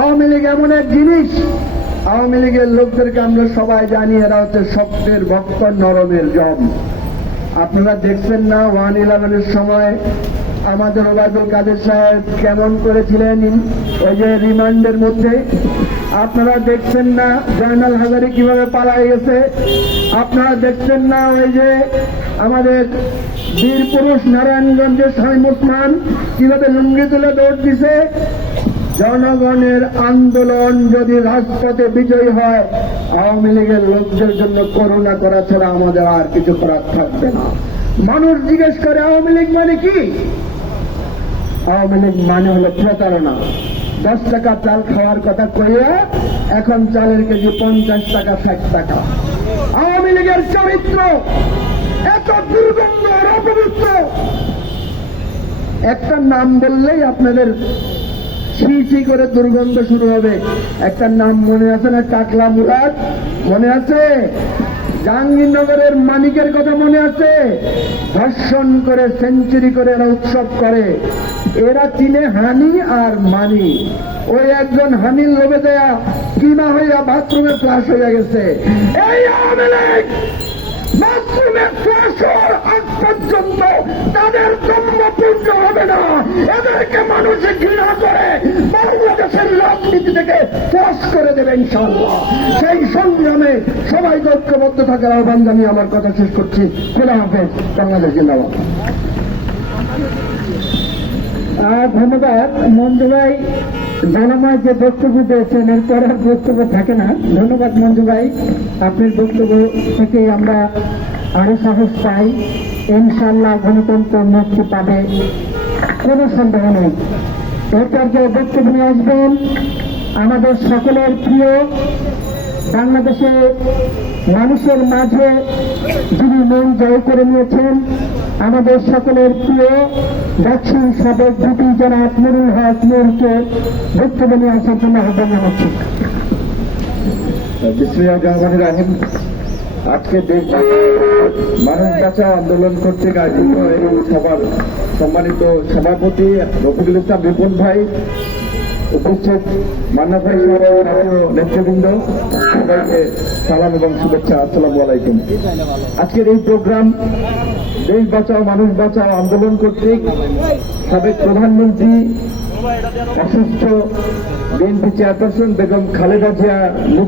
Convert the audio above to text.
আওয়ামী লীগ এমন এক জিনিস। আওয়ামী লীগের লোকদেরকে আমরা সবাই জানি, এরা হচ্ছে শক্তের ভক্ত, নরমের জম। আপনারা দেখছেন না, ওয়ান ইলেভেনের সময় আমাদের ওবায়দুল কাদের সাহেব কেমন করেছিলেন ওই যে রিমান্ডের মধ্যে? আপনারা দেখছেন না, জয়নাল হাজারি কীভাবে পালাই গেছে? আপনারা দেখছেন না, ওই যে আমাদের বীর পুরুষ নারায়ণগঞ্জের শাহিম ওসমান কীভাবে লুঙ্গি তুলে দৌড় দিছে? জনগণের আন্দোলন যদি রাজপথে বিজয়ী হয়, আওয়ামী লীগের লোকদের জন্য করুণা করা ছাড়া আমাদের আর কিছু করার থাকবে না। মানুষ জিজ্ঞেস করে, আওয়ামী লীগ মানে কি? আওয়ামী লীগ মানে হলো প্রতারণা। দশ টাকা চাল খাওয়ার কথা কইয়া এখন চালের কেজি পঞ্চাশ টাকা, ষাট টাকা। আওয়ামী লীগের চরিত্র এত দুর্গন্ধ আর অপবিত্র। একটা নাম বললেই আপনাদের ছি করে দুর্গন্ধ শুরু হবে। একটা নাম মনে আছে না? টাকলা মুরাদ? মনে আছে? জাহাঙ্গীরনগরের মানিকের কথা মনে আছে? ধর্ষণ করে, সেঞ্চুরি করে এরা উৎসব করে। এরা চিনে হানি আর মানি। ওই একজন হানির লোভে দেয়া। কিনা হইয়া বাথরুমে ফ্লাশ হয়ে গেছে। এই বাথরুমে ফ্লাশ হওয়ার আগ পর্যন্ত তাদের এদেরকে মানুষে ঘৃণা করে বাংলাদেশের রাজনীতি থেকে ফস করে দেবে ইনশাআল্লাহ। সেই সংগ্রামে সবাই ঐক্যবদ্ধ থাকার আহ্বান জানিয়ে আমার কথা শেষ করছি। খোলা হাফেজ, বাংলাদেশ জিন্দাবাদ। ধন্যবাদ। মঞ্জু ভাই জনময় যে বক্তব্য দিয়েছেন এরপর আর বক্তব্য থাকে না। ধন্যবাদ মঞ্জু ভাই আপনার বক্তব্য থেকে আমরা আরও সাহস পাই। ইনশাল্লাহ গণতন্ত্র মুক্তি পাবে। কোনো সন্দেহ নেই। এরপর যে বক্তব্য নিয়ে আসবেন আমাদের সকলের প্রিয় বাংলাদেশে মানুষের মাঝে যিনি মন জয় করে নিয়েছেন, আমাদের সকলের প্রিয় দক্ষিণ সাবেক দুটি জনাব নুরুল হক নুরকে বক্তব্য নিয়ে আসার জন্য আহ্বান জানাচ্ছি। আজকে দেশ মানুষ বাঁচাও আন্দোলন কর্তৃক আয়োজিত এই সভার সম্মানিত সভাপতি রফিকুল ইসলাম বিপুল ভাই উপস্থিত মান্না ভাই নেতৃবৃন্দ, সবাইকে সালাম এবং শুভেচ্ছা, আসসালামু আলাইকুম। আজকের এই প্রোগ্রাম, দেশ বাঁচাও, মানুষ বাঁচাও, আন্দোলন কর্তৃক সাবেক প্রধানমন্ত্রী, অসুস্থ বিএনপি চেয়ারপারসন বেগম খালেদা জিয়া